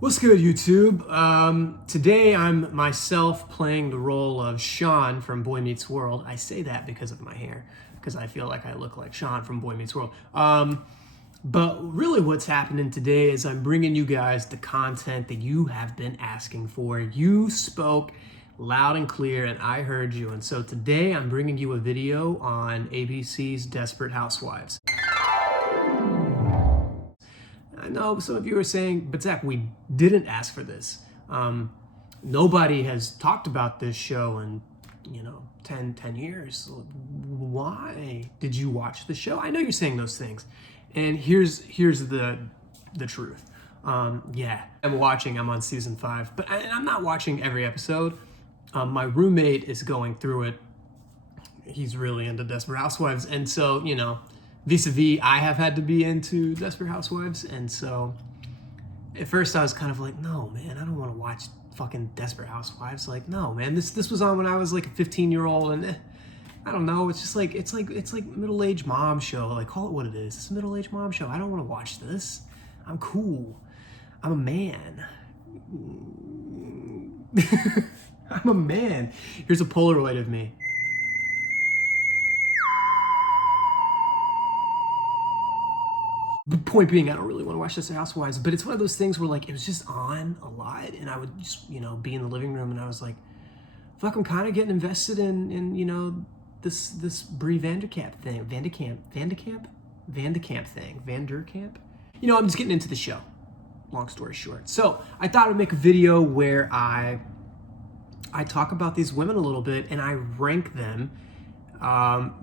What's good, YouTube? Today I'm myself playing the role of Sean from Boy Meets World. I say that because of my hair, because I feel like I look like Sean from Boy Meets World. But really what's happening today is I'm bringing you guys the content that you have been asking for. You spoke loud and clear and I heard you. And so today I'm bringing you a video on ABC's Desperate Housewives. I know some of you are saying, but Zach, we didn't ask for this. Nobody has talked about this show in, 10 years. Why did you watch the show? I know you're saying those things. And here's the truth. Yeah, I'm on season 5, but I'm not watching every episode. My roommate is going through it. He's really into Desperate Housewives. And so, vis-a-vis, I have had to be into Desperate Housewives. And so at first I was kind of like, no, man, I don't want to watch fucking Desperate Housewives. Like, no, man, this was on when I was like a 15-year-old, and I don't know, it's like middle-aged mom show. Like, call it what it is. It's a middle-aged mom show. I don't want to watch this. I'm cool. I'm a man. I'm a man. Here's a Polaroid of me. The point being, I don't really want to watch Desperate Housewives, but it's one of those things where, like, it was just on a lot, and I would just, be in the living room, and I was like, fuck, I'm kind of getting invested in this Bree Van De Kamp thing. Van De Kamp thing. Van Der Kamp? I'm just getting into the show. Long story short. So I thought I'd make a video where I talk about these women a little bit, and I rank them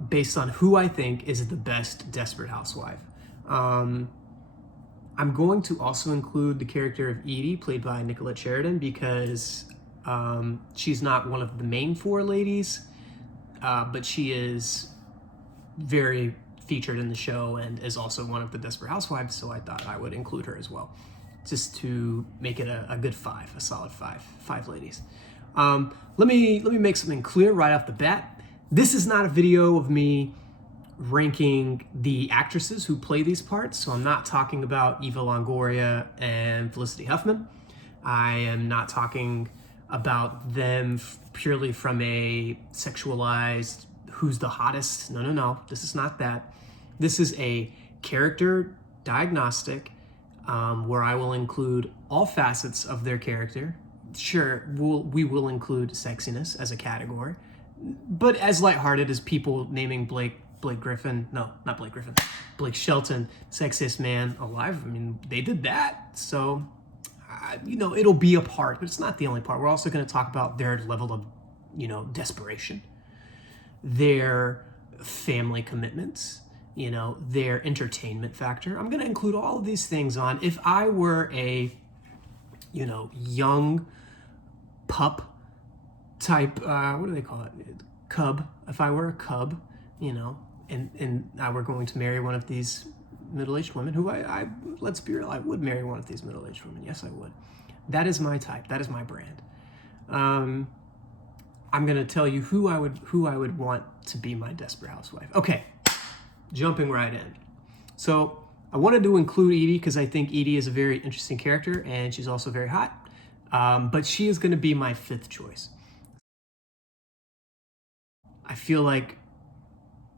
based on who I think is the best Desperate Housewife. I'm going to also include the character of Edie, played by Nicolette Sheridan, because she's not one of the main 4 ladies, but she is very featured in the show and is also one of the Desperate Housewives, so I thought I would include her as well, just to make it a good 5, a solid 5 ladies. Let me make something clear right off the bat. This is not a video of me ranking the actresses who play these parts, so I'm not talking about Eva Longoria and Felicity Huffman. I am not talking about them purely from a sexualized who's the hottest. No, this is not that. This is a character diagnostic where I will include all facets of their character. Sure, we will include sexiness as a category, but as lighthearted as people naming Blake Shelton, sexiest man alive. I mean, they did that. So, it'll be a part, but it's not the only part. We're also going to talk about their level of, desperation, their family commitments, their entertainment factor. I'm going to include all of these things on. If I were a, young pup type, what do they call it? Cub. If I were a cub, and I were going to marry one of these middle-aged women, who I let's be real, I would marry one of these middle-aged women. Yes, I would. That is my type. That is my brand. I'm gonna tell you who I would want to be my Desperate Housewife. Okay, jumping right in. So I wanted to include Edie because I think Edie is a very interesting character, and she's also very hot. But she is gonna be my 5th choice. I feel like,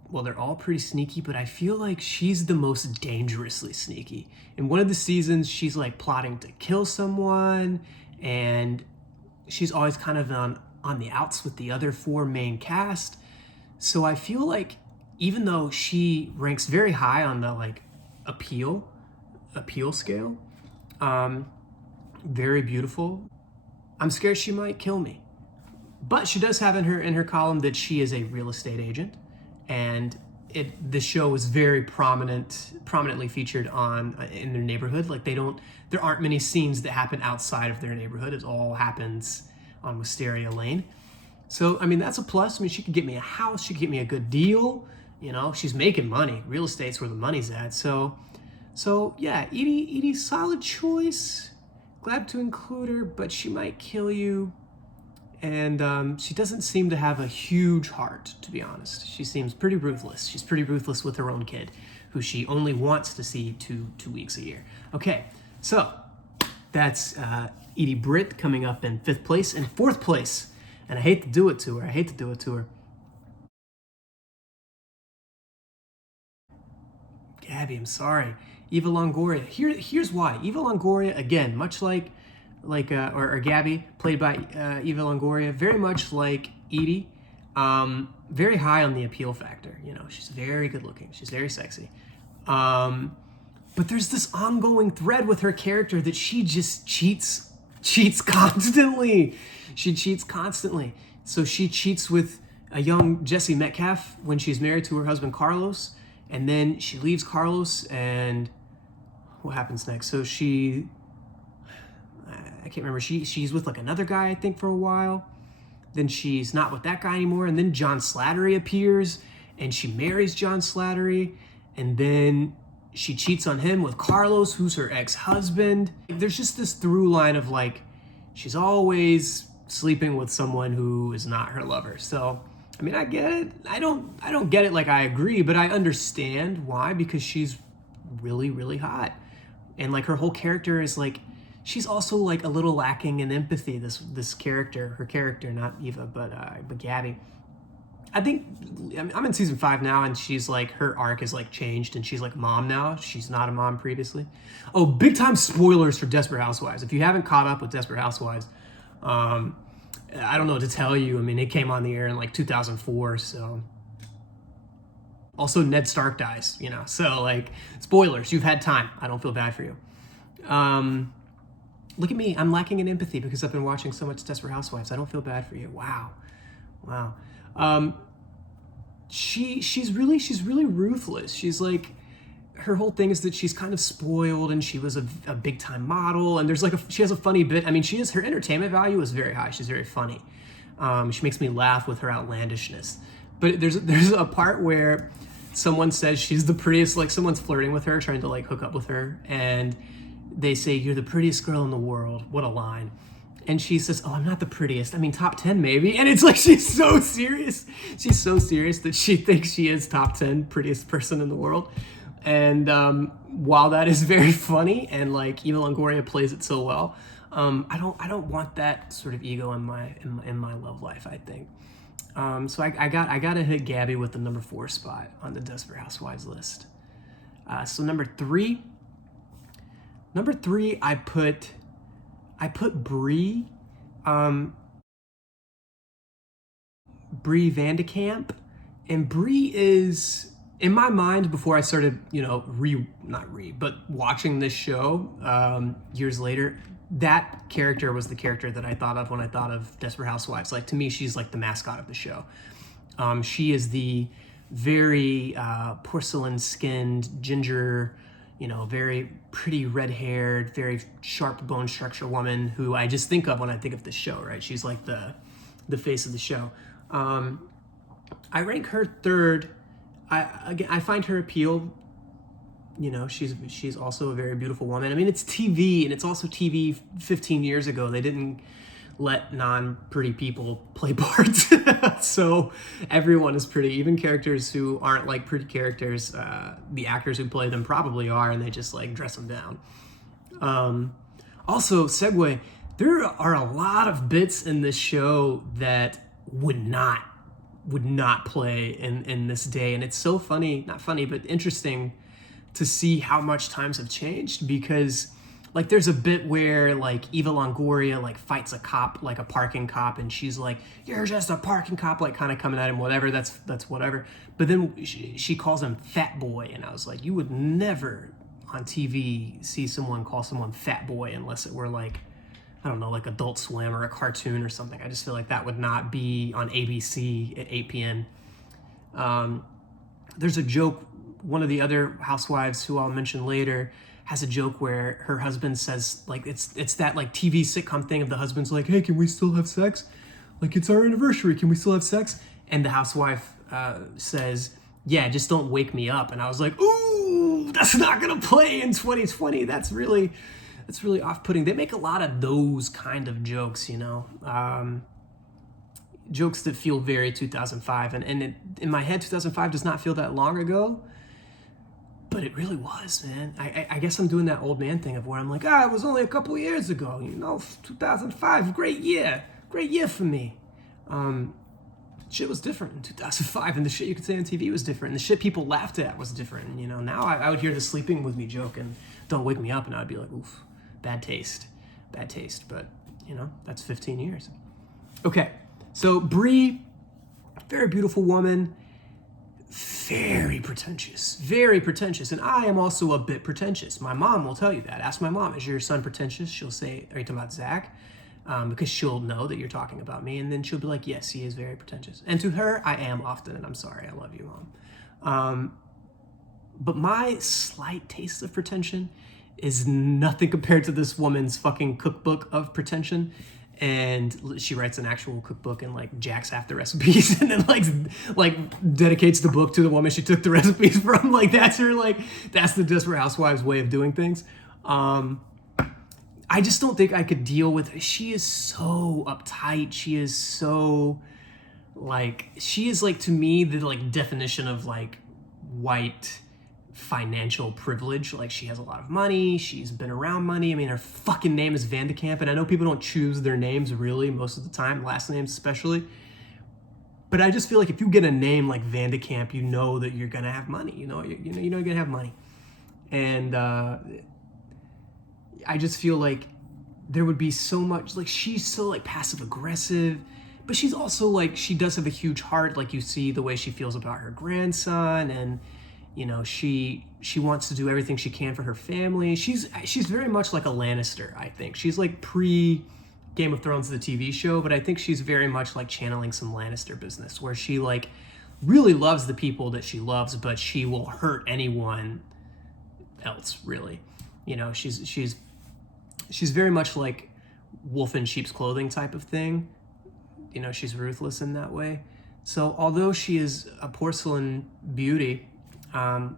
well, they're all pretty sneaky, but I feel like she's the most dangerously sneaky. In one of the seasons, she's like plotting to kill someone, and she's always kind of on the outs with the other 4 main cast. So I feel like even though she ranks very high on the like appeal scale, very beautiful, I'm scared she might kill me. But she does have in her column that she is a real estate agent, and the show is very prominently featured in their neighborhood. Like there aren't many scenes that happen outside of their neighborhood. It all happens on Wisteria Lane. So I mean, that's a plus. I mean, she could get me a house. She could get me a good deal. She's making money. Real estate's where the money's at. So yeah, Edie, solid choice. Glad to include her, but she might kill you. And she doesn't seem to have a huge heart, to be honest. She seems pretty ruthless. She's pretty ruthless with her own kid, who she only wants to see two weeks a year. Okay, so That's Edie Britt coming up in 5th place. In 4th place, and I hate to do it to her, Gabby, I'm sorry. Eva Longoria. Here's why. Eva Longoria, again, much like or Gabby, played by Eva Longoria, very much like Edie, very high on the appeal factor. You know, she's very good looking. She's very sexy. But there's this ongoing thread with her character that she just cheats constantly. She cheats constantly. So she cheats with a young Jesse Metcalfe when she's married to her husband Carlos, and then she leaves Carlos, and what happens next? So I can't remember. She's with like another guy, I think, for a while. Then she's not with that guy anymore, and then John Slattery appears, and she marries John Slattery, and then she cheats on him with Carlos, who's her ex-husband. There's just this through line of like, she's always sleeping with someone who is not her lover. So, I mean, I get it. I don't get it like I agree, but I understand why, because she's really, really hot. And like her whole character is like, she's also like a little lacking in empathy, this character, her character, not Eva, but Gabby. I think I'm in season 5 now, and she's like, her arc is like changed, and she's like mom now. She's not a mom previously. Oh, big time spoilers for Desperate Housewives. If you haven't caught up with Desperate Housewives, I don't know what to tell you. I mean, it came on the air in like 2004, so. Also, Ned Stark dies, you know, so like, spoilers, you've had time. I don't feel bad for you. Look at me, I'm lacking in empathy because I've been watching so much Desperate Housewives. I don't feel bad for you. Wow. She's really ruthless. She's like, her whole thing is that she's kind of spoiled, and she was a big time model, and there's like she has a funny bit. I mean, her entertainment value is very high. She's very funny. She makes me laugh with her outlandishness. But there's a part where someone says she's the prettiest, like someone's flirting with her, trying to like hook up with her, and they say, "You're the prettiest girl in the world." What a line. And she says, "Oh, I'm not the prettiest. I mean, top 10 maybe." And it's like, she's so serious. She's so serious that she thinks she is top 10 prettiest person in the world. And while that is very funny, and like Eva Longoria plays it so well, I don't want that sort of ego in my love life, I think. So I gotta hit Gabby with the number 4 spot on the Desperate Housewives list. So number three, I put Bree, Bree Van De Kamp, and Bree is, in my mind, before I started, but watching this show years later, that character was the character that I thought of when I thought of Desperate Housewives. Like, to me, she's like the mascot of the show. She is the very porcelain-skinned, ginger, very pretty red-haired, very sharp bone structure woman who I just think of when I think of this show, right? She's like the face of the show. I rank her 3rd. I find her appeal. She's also a very beautiful woman. I mean, it's TV, and it's also TV 15 years ago. They didn't let non-pretty people play parts. So everyone is pretty, even characters who aren't like pretty characters. The actors who play them probably are, and they just like dress them down. Also, segue, there are a lot of bits in this show that would not play in this day. And it's so funny, not funny, but interesting to see how much times have changed, because like there's a bit where like Eva Longoria like fights a cop, like a parking cop, and she's like, "You're just a parking cop," like kind of coming at him, whatever, that's whatever. But then she calls him fat boy, and I was like, you would never on TV see someone call someone fat boy unless it were like, I don't know, like Adult Swim or a cartoon or something. I just feel like that would not be on ABC at 8 p.m. There's a joke, one of the other housewives who I'll mention later has a joke where her husband says, like, it's that like TV sitcom thing of the husband's like, "Hey, can we still have sex? Like, it's our anniversary, can we still have sex?" And the housewife says, "Yeah, just don't wake me up." And I was like, ooh, that's not gonna play in 2020. That's really off-putting. They make a lot of those kind of jokes, jokes that feel very 2005. And in my head, 2005 does not feel that long ago. But it really was, man. I guess I'm doing that old man thing of where I'm like, it was only a couple years ago, 2005, great year for me. Shit was different in 2005, and the shit you could say on TV was different, and the shit people laughed at was different. And, now I would hear the sleeping with me joke and don't wake me up, and I'd be like, oof, bad taste. But, that's 15 years. Okay, so Bree, very beautiful woman, very pretentious, and I am also a bit pretentious. My mom will tell you that. Ask my mom, is your son pretentious? She'll say, are you talking about Zach? Because she'll know that you're talking about me, and then she'll be like, yes, he is very pretentious. And to her, I am often, and I'm sorry, I love you, Mom. But my slight taste of pretension is nothing compared to this woman's fucking cookbook of pretension. And she writes an actual cookbook and like jacks half the recipes and then like dedicates the book to the woman she took the recipes from. Like that's the Desperate Housewives way of doing things. I just don't think I could deal with her. She is so uptight. She is so to me the like definition of like white financial privilege. Like she has a lot of money. She's been around money. I mean, her fucking name is Van De Kamp, and I know people don't choose their names really most of the time, last names especially. But I just feel like if you get a name like Van De Kamp, you know that you're gonna have money. You're gonna have money, and I just feel like there would be so much, like she's so like passive aggressive, but she's also like, she does have a huge heart. Like you see the way she feels about her grandson, and she wants to do everything she can for her family. She's very much like a Lannister, I think. She's like pre Game of Thrones, the TV show, but I think she's very much like channeling some Lannister business where she like really loves the people that she loves, but she will hurt anyone else, really. She's very much like wolf in sheep's clothing type of thing. She's ruthless in that way. So although she is a porcelain beauty, and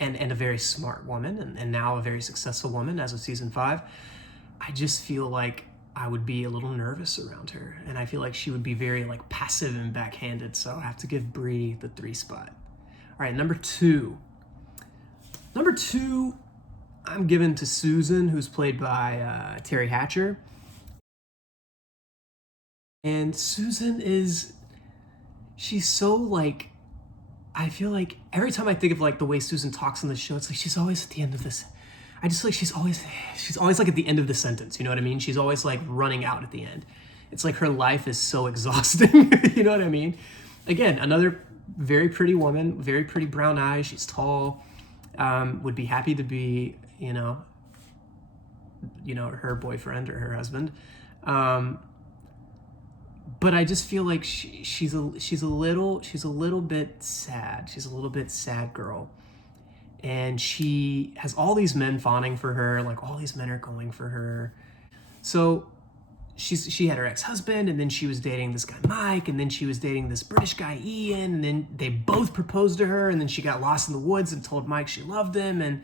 a very smart woman, and now a very successful woman as of season 5, I just feel like I would be a little nervous around her, and I feel like she would be very like passive and backhanded. So I have to give Bree the 3 spot. All right, number two, I'm given to Susan, who's played by Terry Hatcher. And Susan she's so like, I feel like every time I think of like the way Susan talks on the show, it's like she's always at the end of this. I just like she's always like at the end of the sentence. You know what I mean? She's always like running out at the end. It's like her life is so exhausting. You know what I mean? Again, another very pretty woman, very pretty brown eyes. She's tall. Would be happy to be, her boyfriend or her husband. But I just feel like she's a little bit sad. She's a little bit sad girl. And she has all these men fawning for her, like all these men are going for her. So she had her ex-husband, and then she was dating this guy Mike, and then she was dating this British guy Ian, and then they both proposed to her, and then she got lost in the woods and told Mike she loved him. And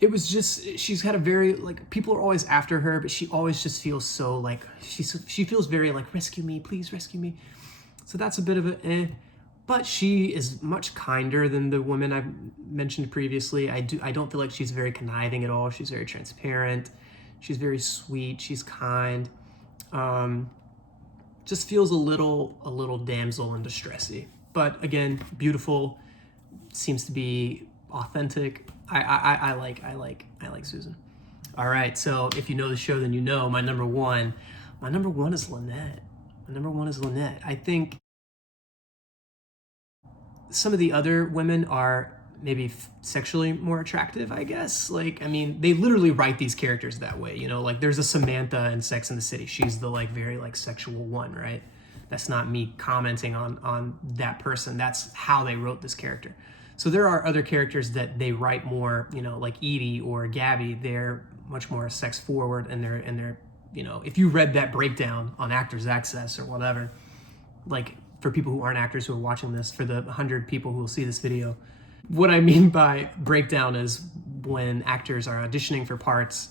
it was just, she's had a very, like, people are always after her, but she always just feels so like, she feels very like, rescue me, please rescue me. So that's a bit of a but she is much kinder than the woman I've mentioned previously. I don't feel like she's very conniving at all. She's very transparent. She's very sweet. She's kind. Just feels a little damsel in distressy. But again, beautiful. Seems to be authentic. I like Susan. All right, so if you know the show, then you know my number one is Lynette. I think some of the other women are maybe sexually more attractive, I guess. Like, I mean, they literally write these characters that way, like there's a Samantha in Sex and the City. She's the like very like sexual one, right? That's not me commenting on that person. That's how they wrote this character. So there are other characters that they write more, like Edie or Gabby. They're much more sex forward, and they're if you read that breakdown on Actors Access or whatever, like for people who aren't actors who are watching this, for the 100 people who will see this video, what I mean by breakdown is when actors are auditioning for parts,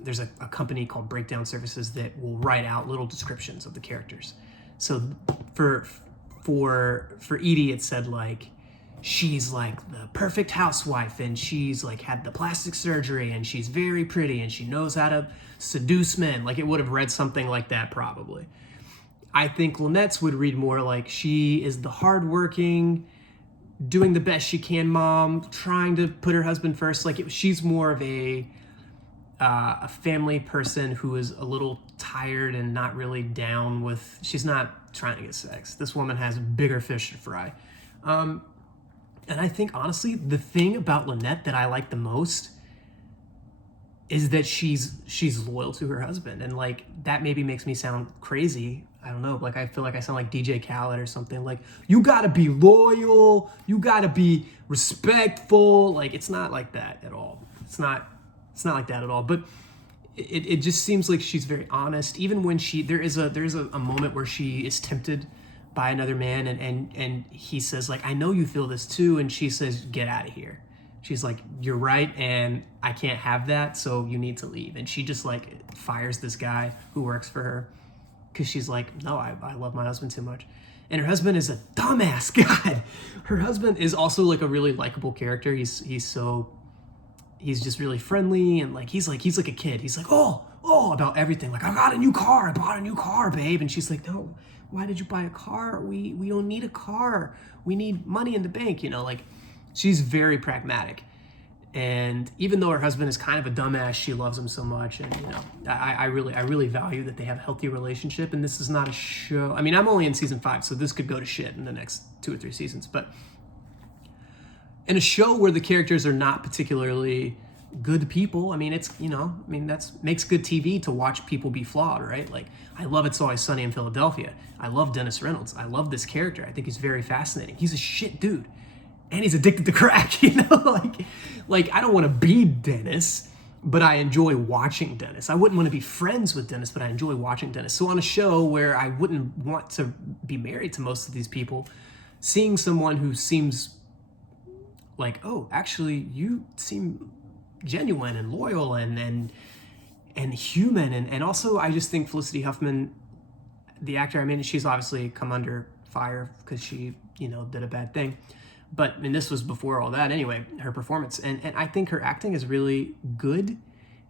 there's a company called Breakdown Services that will write out little descriptions of the characters. So for Edie, it said like, she's like the perfect housewife, and she's like had the plastic surgery, and she's very pretty, and she knows how to seduce men. Like, it would have read something like that probably. I think Lynette's would read more like she is the hardworking, doing the best she can mom, trying to put her husband first. Like, she's more of a family person who is a little tired and not really down with, she's not trying to get sex. This woman has bigger fish to fry. And I think, honestly, the thing about Lynette that I like the most is that she's loyal to her husband. And, like, that maybe makes me sound crazy. I don't know. Like, I feel like I sound like DJ Khaled or something. Like, you gotta be loyal. You gotta be respectful. Like, it's not like that at all. It's not like that at all. But it just seems like she's very honest. Even when there is a moment where she is tempted by another man, and he says, like, I know you feel this too, and she says, get out of here. She's like, you're right, and I can't have that, so you need to leave. And she just, like, fires this guy who works for her because she's like, no, I love my husband too much. And her husband is a dumbass. God, her husband is also, like, a really likable character. He's just really friendly, and like he's like a kid. He's like, oh about everything. Like, I bought a new car, babe. And she's like, no, why did you buy a car? We don't need a car. We need money in the bank, you know. Like, she's very pragmatic. And even though her husband is kind of a dumbass, she loves him so much. And, you know, I really value that they have a healthy relationship. And this is not a show. I mean, I'm only in season 5, so this could go to shit in the next 2 or 3 seasons. But in a show where the characters are not particularly good people, I mean, it's, you know, I mean, that's makes good TV to watch people be flawed, right? Like, I love It's Always Sunny in Philadelphia. I love Dennis Reynolds. I love this character. I think he's very fascinating. He's a shit dude, and he's addicted to crack, you know? Like I don't want to be Dennis, but I enjoy watching Dennis. I wouldn't want to be friends with Dennis, but I enjoy watching Dennis. So on a show where I wouldn't want to be married to most of these people, seeing someone who seems like, oh, actually, you seem genuine and loyal and human, and also I just think Felicity Huffman, the actor, I mean, she's obviously come under fire because she, you know, did a bad thing, but and this was before all that anyway, her performance, and I think her acting is really good.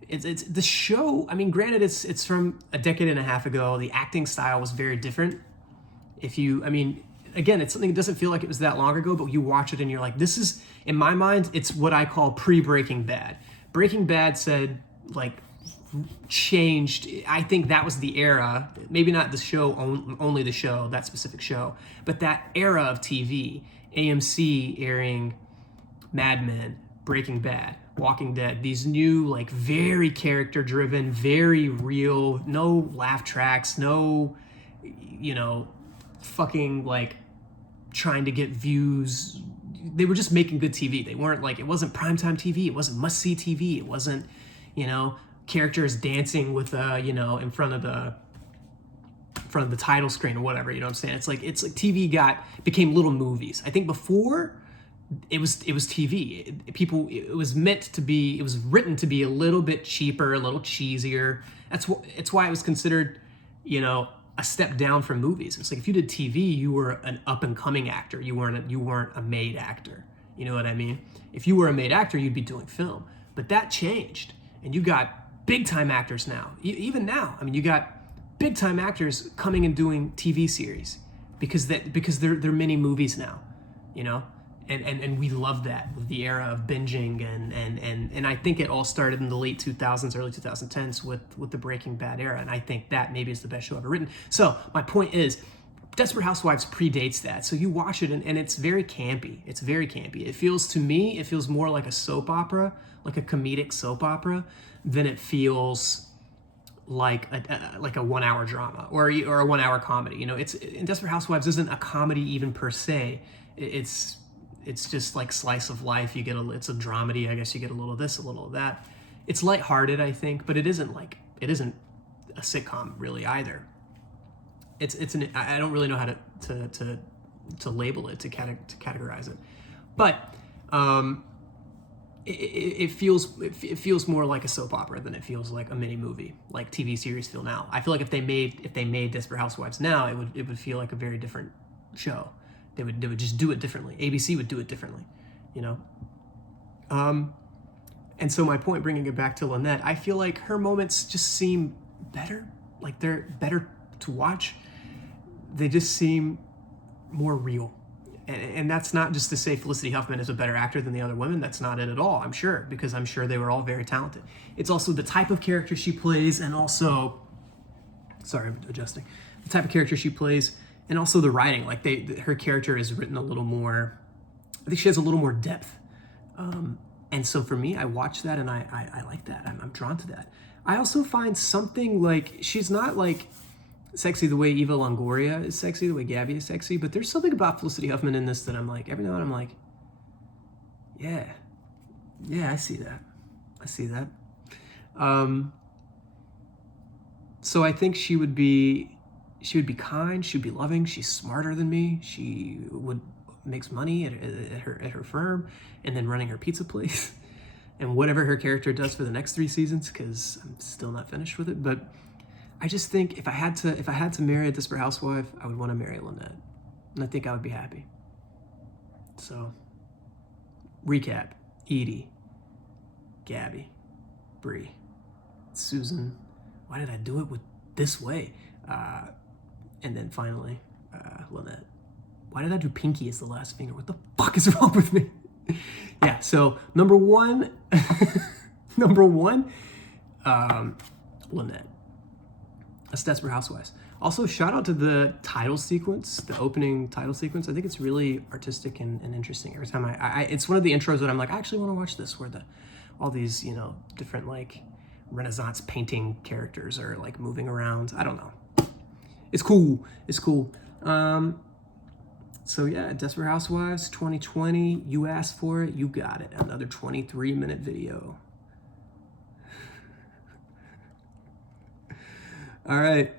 It's the show, I mean, granted, it's from a decade and a half ago. The acting style was very different. I mean, again, it's something that doesn't feel like it was that long ago, but you watch it and you're like, this is, in my mind, it's what I call pre-Breaking Bad. Breaking Bad said, like, changed. I think that was the era, maybe not the show, only the show, that specific show, but that era of TV, AMC airing Mad Men, Breaking Bad, Walking Dead, these new, like, very character-driven, very real, no laugh tracks, no, you know, fucking, like, trying to get views. They were just making good TV. They weren't, like, it wasn't primetime TV. It wasn't must-see TV. It wasn't, you know, characters dancing with, you know, in front of the title screen or whatever, you know what I'm saying? It's like TV became little movies. I think before it was TV. It was written to be a little bit cheaper, a little cheesier. It's why it was considered, you know, a step down from movies. It's like, if you did TV, you were an up and coming actor. You weren't a made actor. You know what I mean? If you were a made actor, you'd be doing film. But that changed, and you got big time actors now. Even now, I mean, you got big time actors coming and doing TV series because they're mini movies now, you know. And we love that with the era of binging, and I think it all started in the late 2000s, early 2010s with the Breaking Bad era, and I think that maybe is the best show ever written. So my point is, Desperate Housewives predates that, so you watch it and it's very campy. It's very campy. It feels more like a soap opera, like a comedic soap opera, than it feels like a 1 hour drama or a 1 hour comedy. You know, Desperate Housewives isn't a comedy even per se. It's just like slice of life. It's a dramedy, I guess. You get a little of this, a little of that. It's lighthearted, I think, but it isn't a sitcom really either. I don't really know how to label it, to categorize it, but it feels more like a soap opera than it feels like a mini movie, like TV series feel now. I feel like if they made Desperate Housewives now, it would feel like a very different show. They would just do it differently. ABC would do it differently, you know? And so my point, bringing it back to Lynette, I feel like her moments just seem better. Like they're better to watch. They just seem more real. And that's not just to say Felicity Huffman is a better actor than the other women. That's not it at all, I'm sure, because I'm sure they were all very talented. It's also the type of character she plays, and also, sorry, I'm adjusting. The type of character she plays, and also the writing. Like her character is written a little more, I think she has a little more depth. And so for me, I watch that and I like that. I'm drawn to that. I also find something like, she's not like sexy the way Eva Longoria is sexy, the way Gabby is sexy, but there's something about Felicity Huffman in this that I'm like, every now and then I'm like, yeah, I see that. So I think she would be kind, she'd be loving, she's smarter than me, she makes money at her firm, and then running her pizza place, and whatever her character does for the next 3 seasons, because I'm still not finished with it. But I just think if I had to marry a desperate housewife, I would want to marry Lynette, and I think I would be happy. So, recap: Edie, Gabby, Bree, Susan. Why did I do it this way? And then finally, Lynette. Why did I do Pinky as the last finger? What the fuck is wrong with me? Yeah, so number one, Lynette. That's Desperate Housewives. Also, shout out to the title sequence, the opening title sequence. I think it's really artistic and interesting. Every time it's one of the intros that I'm like, I actually want to watch this, where all these, different like Renaissance painting characters are like moving around. I don't know. It's cool. So yeah, Desperate Housewives 2020, you asked for it, you got it. Another 23-minute video. All right.